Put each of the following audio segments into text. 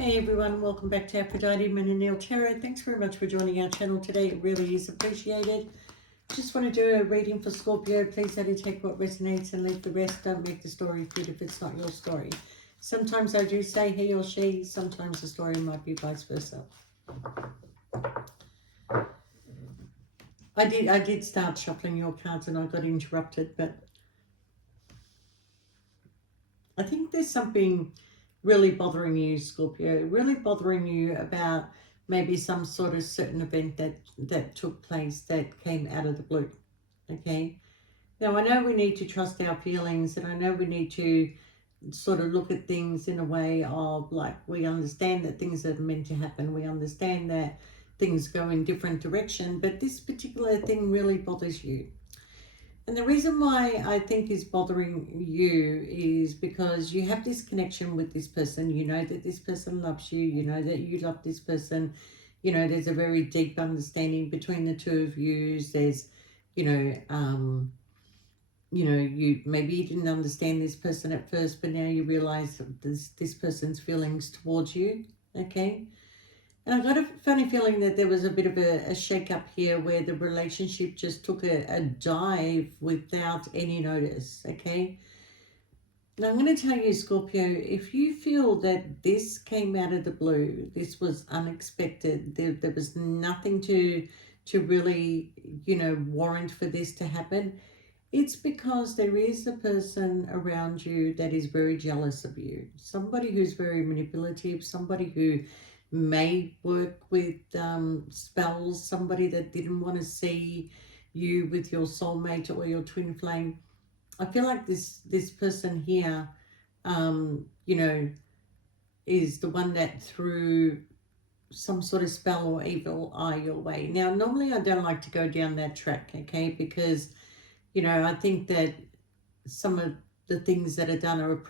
Hey everyone, welcome back to Aphrodite Renewal Tarot. Thanks very much for joining our channel today. It really is appreciated. Just want to do a reading for Scorpio. Please only take what resonates and leave the rest. Don't make the story fit if it's not your story. Sometimes I do say he or she, sometimes the story might be vice versa. I did start shuffling your cards and I got interrupted, but I think there's something really bothering you, Scorpio, really bothering you about maybe some sort of certain event that took place that came out of the blue, okay? Now, I know we need to trust our feelings, and I know we need to sort of look at things in a way of, like, we understand that things are meant to happen. We understand that things go in different direction, but this particular thing really bothers you. And the reason why I think is bothering you is because you have this connection with this person. You know that this person loves you. You know that you love this person. You know, there's a very deep understanding between the two of you. There's, you maybe you didn't understand this person at first, but now you realize that this person's feelings towards you, okay? And I got a funny feeling that there was a bit of a shake-up here where the relationship just took a dive without any notice, okay? Now, I'm going to tell you, Scorpio, if you feel that this came out of the blue, this was unexpected, there was nothing to really, warrant for this to happen, it's because there is a person around you that is very jealous of you. Somebody who's very manipulative, somebody who may work with spells, somebody that didn't want to see you with your soulmate or your twin flame. I feel like this person here, is the one that threw some sort of spell or evil eye your way. Now, normally I don't like to go down that track, okay, because, I think that some of the things that are done are a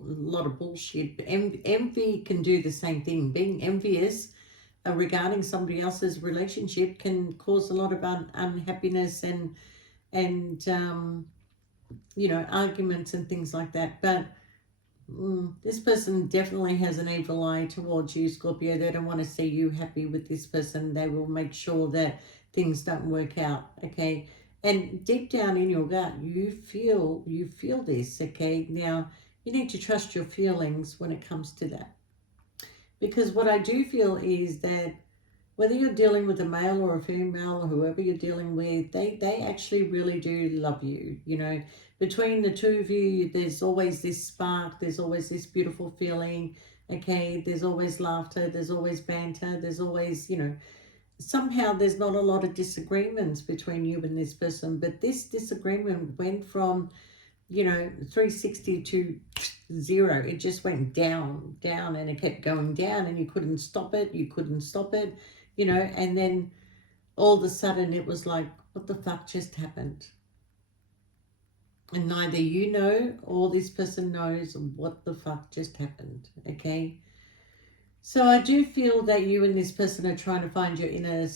lot of bullshit. Envy can do the same thing. Being envious regarding somebody else's relationship can cause a lot of unhappiness and arguments and things like that. But this person definitely has an evil eye towards you, Scorpio. They don't want to see you happy with this person. They will make sure that things don't work out, okay? And deep down in your gut, you feel this, okay? Now, you need to trust your feelings when it comes to that. Because what I do feel is that whether you're dealing with a male or a female or whoever you're dealing with, they actually really do love you, Between the two of you, there's always this spark, there's always this beautiful feeling, okay? There's always laughter, there's always banter, there's always, somehow there's not a lot of disagreements between you and this person, but this disagreement went from, 360 to 0. It just went down, and it kept going down, and you couldn't stop it, and then all of a sudden it was like, what the fuck just happened? And neither you know or this person knows what the fuck just happened, okay? So I do feel that you and this person are trying to find your inner,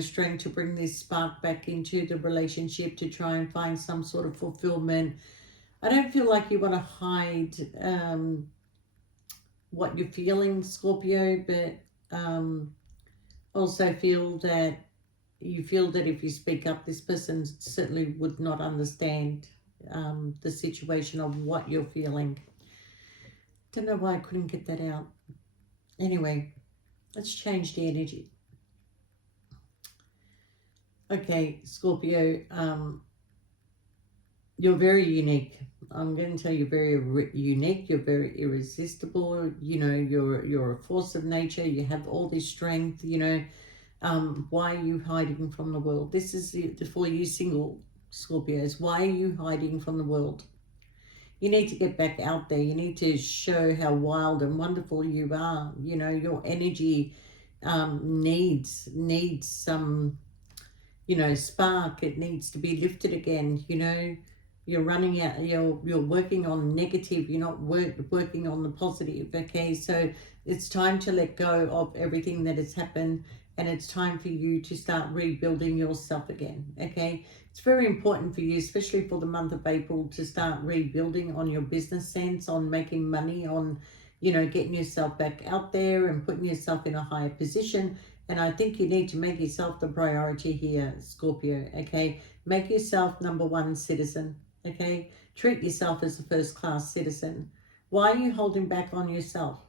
strength to bring this spark back into the relationship, to try and find some sort of fulfillment. I don't feel like you want to hide what you're feeling, Scorpio, but also feel that if you speak up, this person certainly would not understand the situation of what you're feeling. Don't know why I couldn't get that out. Anyway, let's change the energy. Okay, Scorpio, you're very unique. I'm going to tell you, very unique. You're very irresistible. You're a force of nature. You have all this strength. Why are you hiding from the world? This is for you single Scorpios. Why are you hiding from the world? You need to get back out there. You need to show how wild and wonderful you are. Your energy needs some, spark. It needs to be lifted again. You're running out. You're working on negative. You're not working on the positive. Okay, so it's time to let go of everything that has happened, and it's time for you to start rebuilding yourself again, okay? It's very important for you, especially for the month of April, to start rebuilding on your business sense, on making money, on, you know, getting yourself back out there and putting yourself in a higher position. And I think you need to make yourself the priority here, Scorpio, okay? Make yourself number one citizen, okay? Treat yourself as a first-class citizen. Why are you holding back on yourself?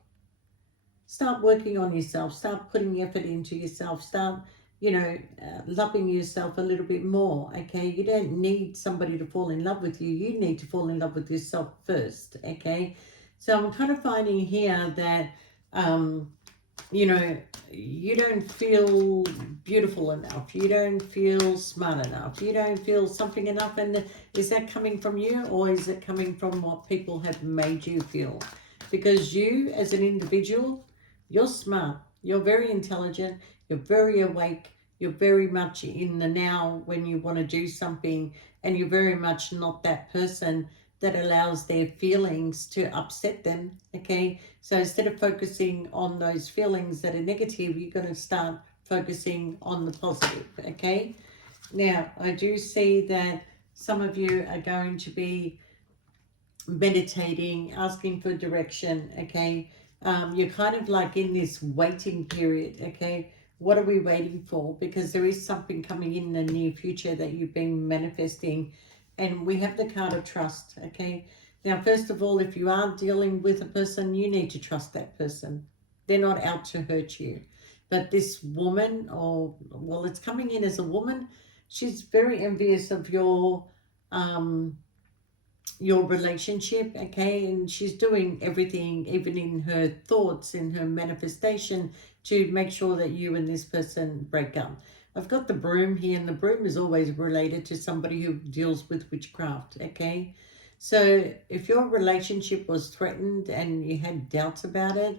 Start working on yourself. Start putting effort into yourself. Start, you know, loving yourself a little bit more, okay? You don't need somebody to fall in love with you. You need to fall in love with yourself first, okay? So I'm kind of finding here that, you know, you don't feel beautiful enough. You don't feel smart enough. You don't feel something enough. And is that coming from you, or is it coming from what people have made you feel? Because you, as an individual, you're smart. You're very intelligent. You're very awake. You're very much in the now when you want to do something. And you're very much not that person that allows their feelings to upset them, okay? So instead of focusing on those feelings that are negative, you're going to start focusing on the positive, okay? Now, I do see that some of you are going to be meditating, asking for direction, okay? You're kind of like in this waiting period, okay? What are we waiting for? Because there is something coming in the near future that you've been manifesting. And we have the card of trust, okay? Now, first of all, if you are dealing with a person, you need to trust that person. They're not out to hurt you. But this woman, or, well, it's coming in as a woman, she's very envious of your relationship, okay? And she's doing everything, even in her thoughts, in her manifestation, to make sure that you and this person break up. I've got the broom here, and the broom is always related to somebody who deals with witchcraft, okay? So if your relationship was threatened and you had doubts about it,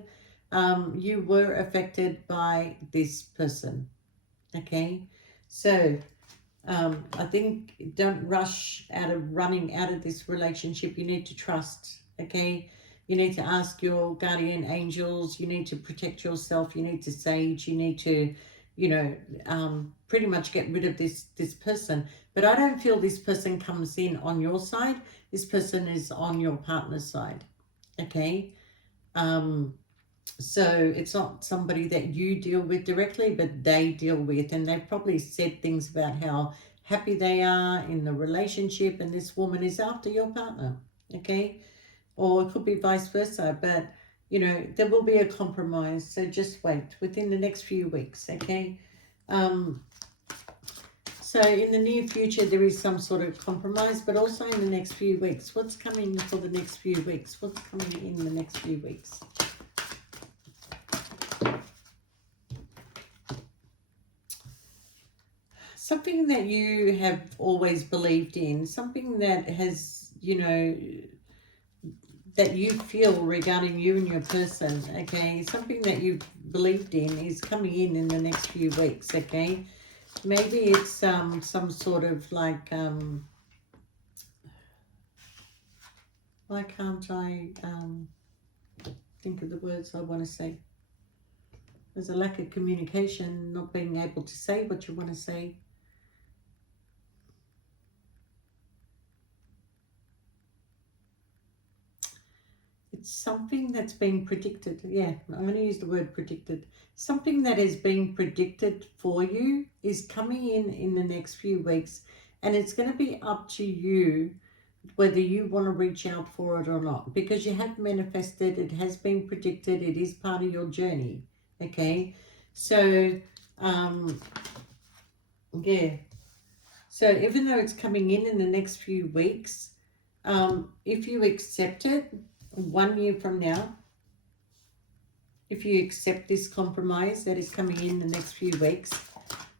you were affected by this person, okay? So I think don't rush out of running out of this relationship. You need to trust, okay? You need to ask your guardian angels. You need to protect yourself. You need to sage. You need to, you know, pretty much get rid of this person. But I don't feel this person comes in on your side. This person is on your partner's side, okay? So it's not somebody that you deal with directly, but they deal with, and they've probably said things about how happy they are in the relationship, and this woman is after your partner, okay? Or it could be vice versa, but you know, there will be a compromise, so just wait within the next few weeks, okay? So in the near future, there is some sort of compromise, but also in the next few weeks. What's coming for the next few weeks? What's coming in the next few weeks? Something that you have always believed in, something that has, you know, that you feel regarding you and your person, okay? Something that you've believed in is coming in the next few weeks, okay? Maybe it's some sort of like, why can't I think of the words I want to say? There's a lack of communication, not being able to say what you want to say. It's something that's been predicted. Yeah, I'm going to use the word predicted. Something that is being predicted for you is coming in the next few weeks, and it's going to be up to you whether you want to reach out for it or not, because you have manifested, it has been predicted, it is part of your journey, okay? So, yeah. So even though it's coming in the next few weeks, if you accept it, 1 year from now, if you accept this compromise that is coming in the next few weeks,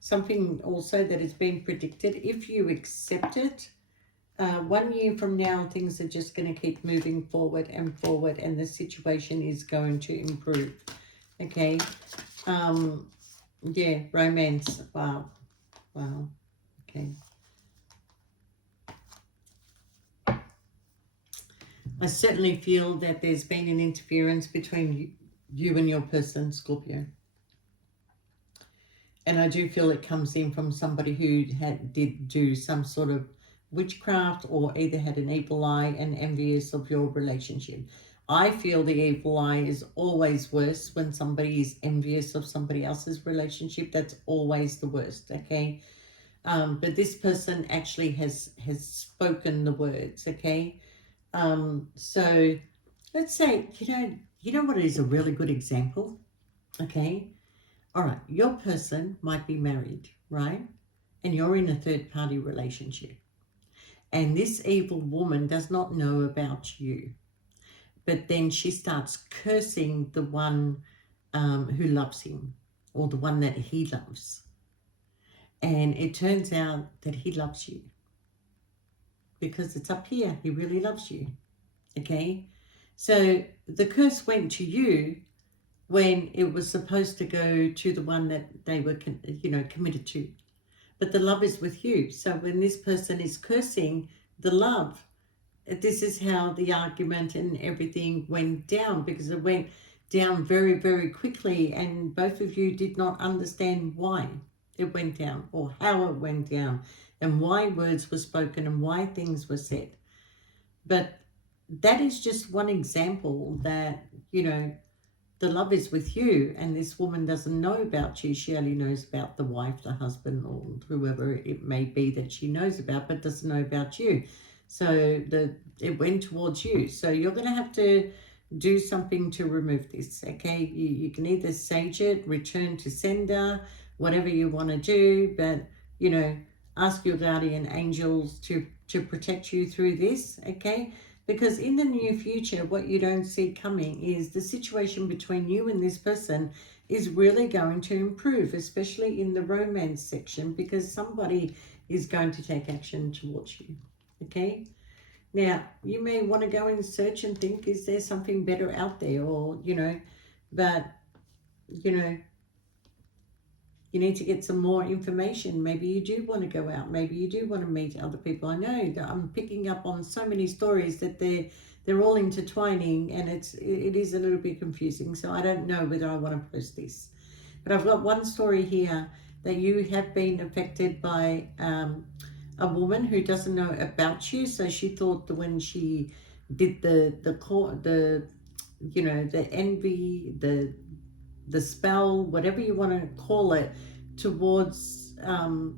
something also that is being predicted, if you accept it, 1 year from now, things are just going to keep moving forward, and the situation is going to improve, okay? Yeah, romance, wow, okay. I certainly feel that there's been an interference between you and your person, Scorpio. And I do feel it comes in from somebody who did do some sort of witchcraft, or either had an evil eye and envious of your relationship. I feel the evil eye is always worse when somebody is envious of somebody else's relationship. That's always the worst, okay? But this person actually has spoken the words, okay? So let's say, you know what is a really good example, okay? All right, your person might be married, right? And you're in a third party relationship. And this evil woman does not know about you. But then she starts cursing the one who loves him, or the one that he loves. And it turns out that he loves you because it's up here. He really loves you. Okay? So the curse went to you when it was supposed to go to the one that they were, committed to. But the love is with you. So when this person is cursing the love, this is how the argument and everything went down, because it went down very, very quickly, and both of you did not understand why it went down or how it went down and why words were spoken and why things were said. But that is just one example that, the love is with you, and this woman doesn't know about you. She only knows about the wife, the husband, or whoever it may be that she knows about, but doesn't know about you. So it went towards you. So you're going to have to do something to remove this, okay? You can either sage it, return to sender, whatever you want to do, but, ask your guardian angels to protect you through this, okay? Because in the near future, what you don't see coming is the situation between you and this person is really going to improve, especially in the romance section, because somebody is going to take action towards you, okay? Now, you may want to go and search and think, is there something better out there? Or, but, you need to get some more information. Maybe you do want to go out. Maybe you do want to meet other people. I know that I'm picking up on so many stories that they're all intertwining, and it is a little bit confusing. So I don't know whether I want to post this. But I've got one story here that you have been affected by a woman who doesn't know about you. So she thought that when she did the envy, the spell, whatever you want to call it, towards, the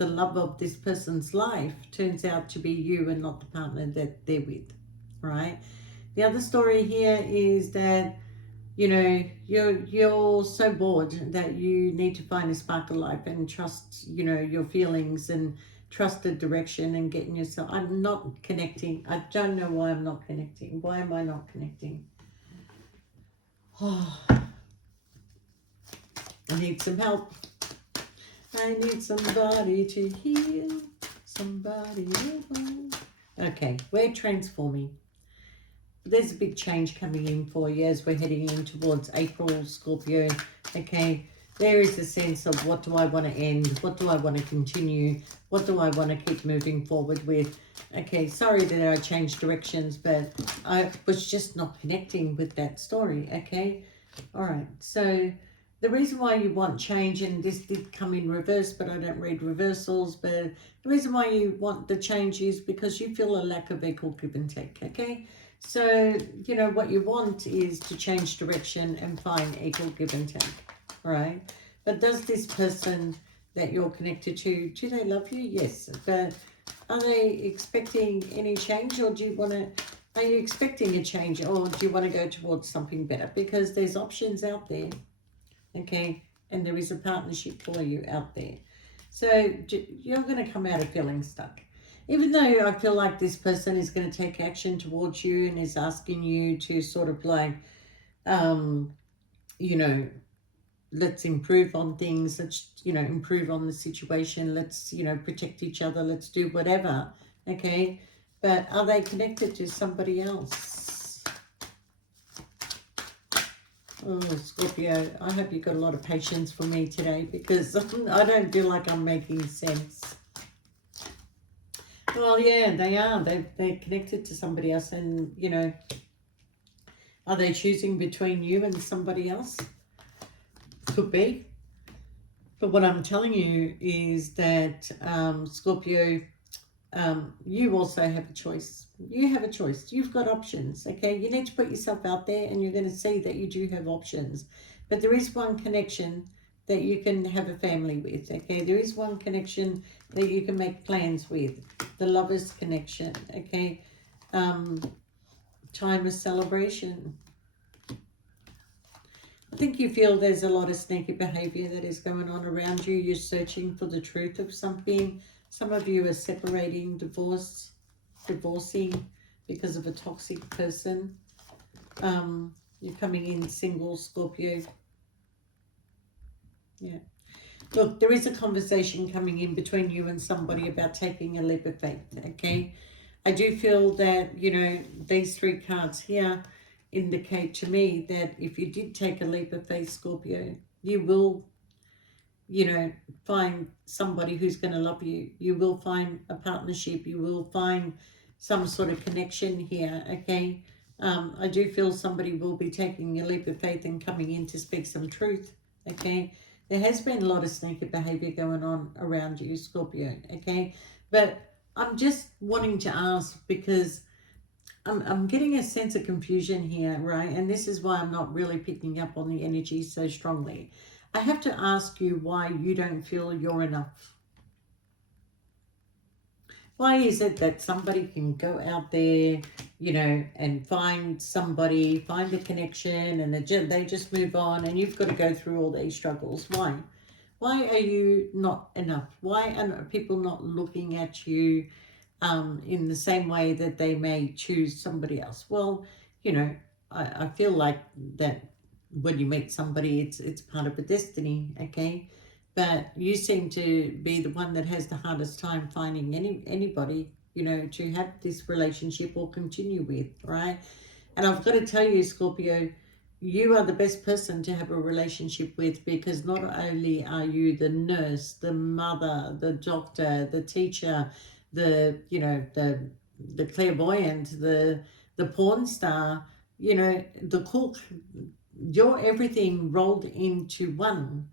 love of this person's life, turns out to be you and not the partner that they're with, right? The other story here is that, you're so bored that you need to find a spark of life and trust, your feelings, and trust the direction and getting yourself. I'm not connecting. I don't know why I'm not connecting. Why am I not connecting? Oh, I need some help. I need somebody to heal. Somebody. Okay, we're transforming. There's a big change coming in for you as we're heading in towards April, Scorpio. Okay, there is a sense of, what do I want to end? What do I want to continue? What do I want to keep moving forward with? Okay, sorry that I changed directions, but I was just not connecting with that story, okay? All right, so the reason why you want change, and this did come in reverse, but I don't read reversals, but the reason why you want the change is because you feel a lack of equal give and take, okay? So, what you want is to change direction and find equal give and take, all right? But does this person that you're connected to, do they love you? Yes, but are they expecting any change, or are you expecting a change, or do you want to go towards something better? Because there's options out there, okay? And there is a partnership for you out there. So you're going to come out of feeling stuck. Even though I feel like this person is going to take action towards you and is asking you to sort of like, let's improve on things. Let's, improve on the situation. Let's, protect each other. Let's do whatever, okay? But are they connected to somebody else? Oh, Scorpio, I hope you've got a lot of patience for me today, because I don't feel like I'm making sense. Well, yeah, they are. They're connected to somebody else, and, are they choosing between you and somebody else? Could be. But what I'm telling you is that, Scorpio, you also have a choice. You have a choice. You've got options, okay? You need to put yourself out there and you're going to see that you do have options. But there is one connection that you can have a family with, okay? There is one connection that you can make plans with. The Lovers connection, okay? Time of celebration. I think you feel there's a lot of sneaky behavior that is going on around you. You're searching for the truth of something. Some of you are separating, divorcing because of a toxic person. You're coming in single, Scorpio. Yeah. Look, there is a conversation coming in between you and somebody about taking a leap of faith, okay? I do feel that, you know, these three cards here indicate to me that if you did take a leap of faith, Scorpio, you will, you know, find somebody who's going to love you. You will find a partnership. You will find some sort of connection here, okay? I do feel somebody will be taking a leap of faith and coming in to speak some truth, okay? There has been a lot of sneaky behavior going on around you, Scorpio, okay? But I'm just wanting to ask because I'm getting a sense of confusion here, right? And this is why I'm not really picking up on the energy so strongly. I have to ask you why you don't feel you're enough. Why is it that somebody can go out there, you know, and find somebody, find a connection, and they just move on, and you've got to go through all these struggles? Why? Why are you not enough? Why are people not looking at you in the same way that they may choose somebody else? Well, you know, I feel like that when you meet somebody, it's part of a destiny, okay? But you seem to be the one that has the hardest time finding anybody, you know, to have this relationship or continue with, right? And I've got to tell you, Scorpio, you are the best person to have a relationship with, because not only are you the nurse, the mother, the doctor, the teacher, the, you know, the clairvoyant, the porn star, you know, the cook, you're everything rolled into one.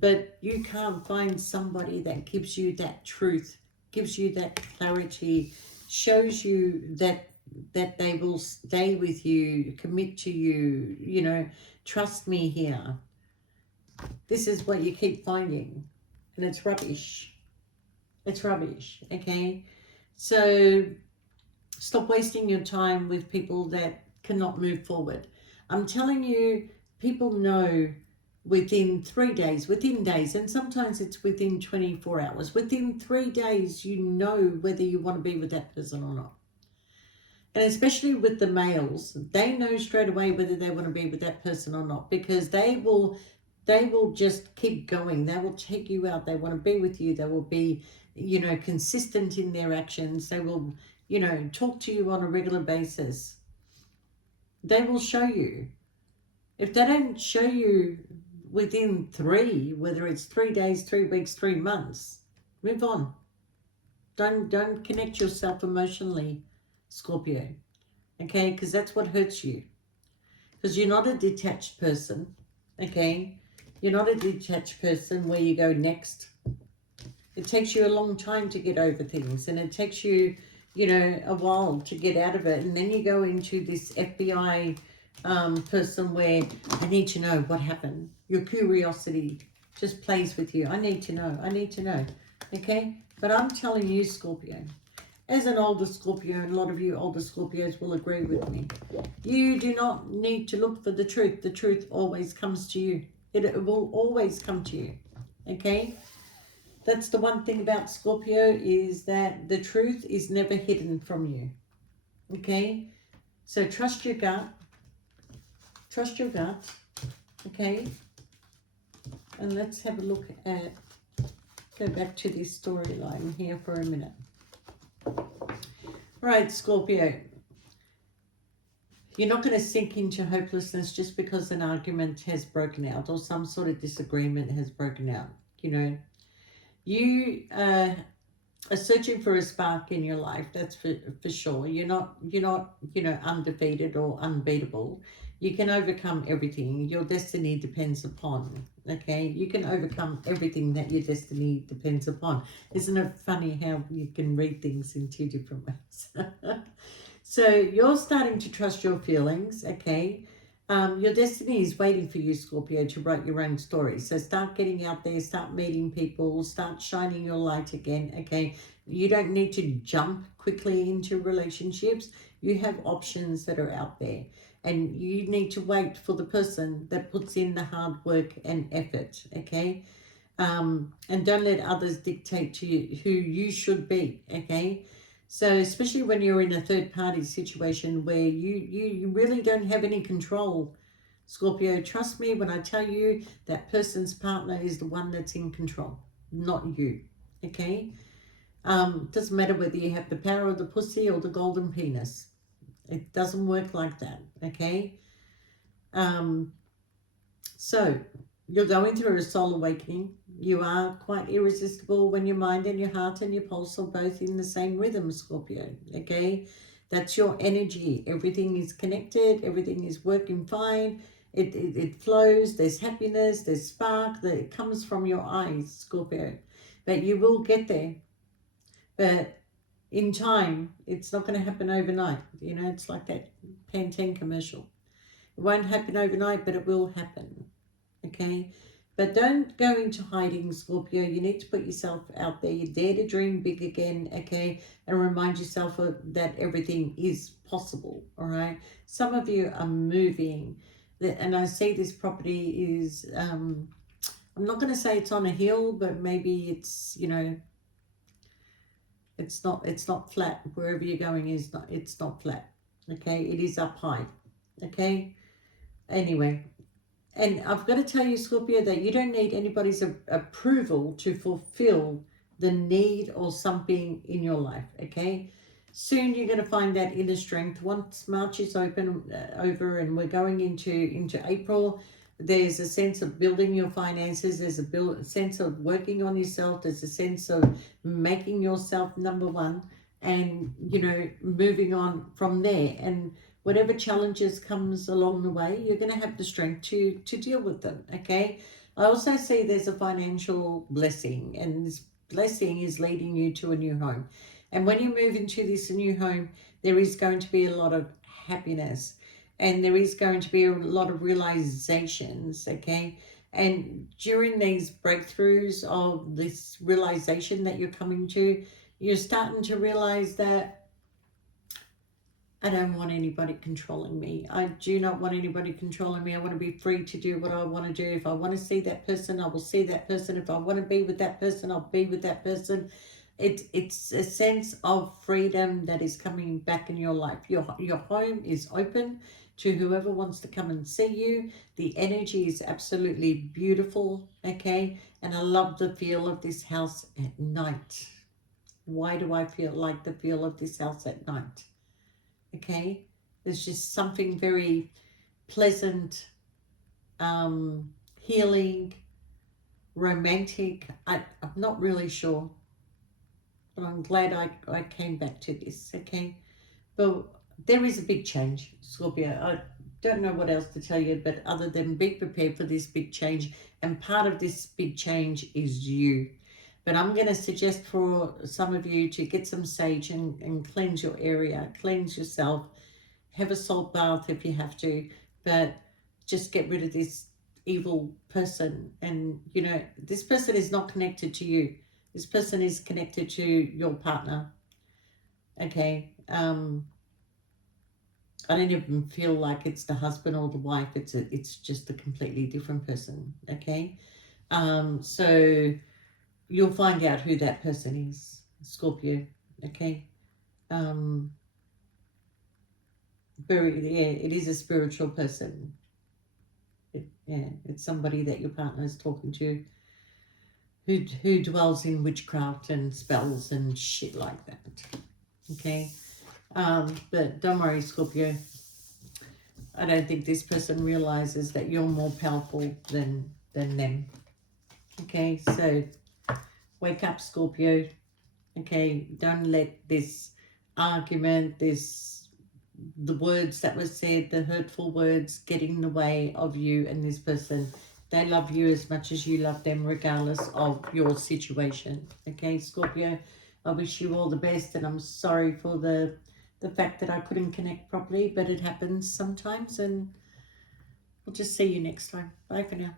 But you can't find somebody that gives you that truth, gives you that clarity, shows you that they will stay with you, commit to you, you know, trust me here. This is what you keep finding, and it's rubbish. It's rubbish, okay? So stop wasting your time with people that cannot move forward. I'm telling you, people know within 3 days, within days, and sometimes it's within 24 hours. Within 3 days, you know whether you want to be with that person or not. And especially with the males, they know straight away whether they want to be with that person or not, because they will just keep going. They will take you out. They want to be with you. They will be, you know, consistent in their actions. They will, you know, talk to you on a regular basis. They will show you. If they don't show you within 3, whether it's 3 days, 3 weeks, 3 months, move on. Don't connect yourself emotionally, Scorpio, okay? Because that's what hurts you. Because you're not a detached person, okay? You're not a detached person where you go next. It takes you a long time to get over things, and it takes you, you know, a while to get out of it. And then you go into this FBI person where I need to know what happened. Your curiosity just plays with you. I need to know. I need to know. Okay? But I'm telling you, Scorpio, as an older Scorpio, and a lot of you older Scorpios will agree with me, you do not need to look for the truth. The truth always comes to you. It will always come to you. Okay? That's the one thing about Scorpio, is that the truth is never hidden from you. Okay? So trust your gut. Trust your gut. Okay? And let's have a look at, go back to this storyline here for a minute. Right, Scorpio. You're not going to sink into hopelessness just because an argument has broken out or some sort of disagreement has broken out. You know, you are searching for a spark in your life. That's for sure. You're not, you know, undefeated or unbeatable. You can overcome everything. Your destiny depends upon, okay? You can overcome everything that your destiny depends upon. Isn't it funny how you can read things in two different ways? So you're starting to trust your feelings, okay? Your destiny is waiting for you, Scorpio, to write your own story. So start getting out there, start meeting people, start shining your light again, okay? You don't need to jump quickly into relationships. You have options that are out there. And you need to wait for the person that puts in the hard work and effort, okay? And don't let others dictate to you who you should be, okay? So especially when you're in a third party situation where you really don't have any control, Scorpio, trust me when I tell you that person's partner is the one that's in control, not you, okay? Doesn't matter whether you have the power of the pussy or the golden penis. It doesn't work like that, okay? Um, so you're going through a soul awakening. You are quite irresistible when your mind and your heart and your pulse are both in the same rhythm, Scorpio, okay? That's your energy. Everything is connected. Everything is working fine. It flows. There's happiness. There's spark that comes from your eyes, Scorpio. But you will get there. But in time, it's not going to happen overnight. You know, it's like that Pantene commercial. It won't happen overnight, but it will happen. Okay? But don't go into hiding, Scorpio. You need to put yourself out there. You dare to dream big again, okay? And remind yourself that everything is possible, all right? Some of you are moving. And I see this property is, I'm not going to say it's on a hill, but maybe it's, you know, it's not flat. Wherever you're going it's not flat. Okay, it is up high. Okay. Anyway, and I've got to tell you, Scorpio, that you don't need anybody's approval to fulfill the need or something in your life. Okay. Soon you're going to find that inner strength. Once March is over and we're going into April, there's a sense of building your finances. There's a sense of working on yourself. There's a sense of making yourself number one and, you know, moving on from there. And whatever challenges comes along the way, you're going to have the strength to deal with them, okay? I also see there's a financial blessing, and this blessing is leading you to a new home. And when you move into this new home, there is going to be a lot of happiness. And there is going to be a lot of realizations, okay? And during these breakthroughs of this realization that you're coming to, you're starting to realize that I don't want anybody controlling me. I do not want anybody controlling me. I want to be free to do what I want to do. If I want to see that person, I will see that person. If I want to be with that person, I'll be with that person. It's a sense of freedom that is coming back in your life. Your home is open to whoever wants to come and see you. The energy is absolutely beautiful, okay? And I love the feel of this house at night. Why do I feel like the feel of this house at night? Okay? There's just something very pleasant, healing, romantic. I'm not really sure. But I'm glad I came back to this, okay? But there is a big change, Scorpio. I don't know what else to tell you, but other than be prepared for this big change. And part of this big change is you. But I'm going to suggest for some of you to get some sage and cleanse your area, cleanse yourself, have a salt bath if you have to, but just get rid of this evil person. And, you know, this person is not connected to you. This person is connected to your partner. Okay. I don't even feel like it's the husband or the wife. It's just a completely different person. Okay. So you'll find out who that person is, Scorpio. Okay. It is a spiritual person. It's somebody that your partner is talking to who dwells in witchcraft and spells and shit like that. Okay. But don't worry, Scorpio. I don't think this person realizes that you're more powerful than them. Okay, so wake up, Scorpio. Okay, don't let this argument, this the words that were said, the hurtful words, get in the way of you and this person. They love you as much as you love them, regardless of your situation. Okay, Scorpio, I wish you all the best, and I'm sorry for the fact that I couldn't connect properly, but it happens sometimes, and we'll just see you next time. Bye for now.